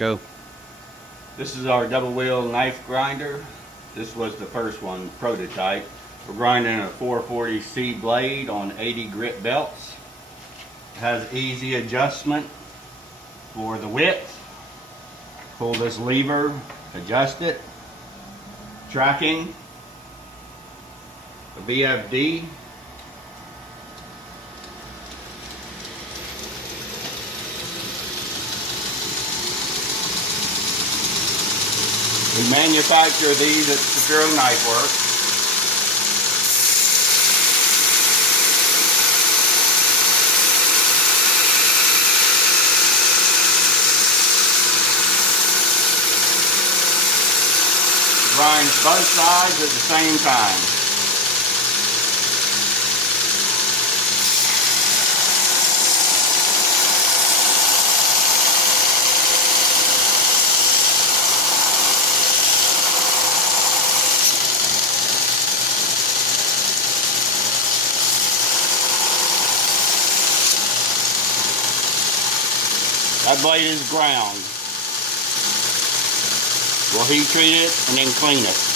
Go. This is our double wheel knife grinder. This was the first one, prototype. We're grinding a 440C blade on 80 grit belts. It has easy adjustment for the width. Pull this lever, adjust it. Tracking, a VFD. We manufacture these at Shapiro Knife Works. Grinds both sides at the same time. That blade is ground. We'll heat treat it and then clean it.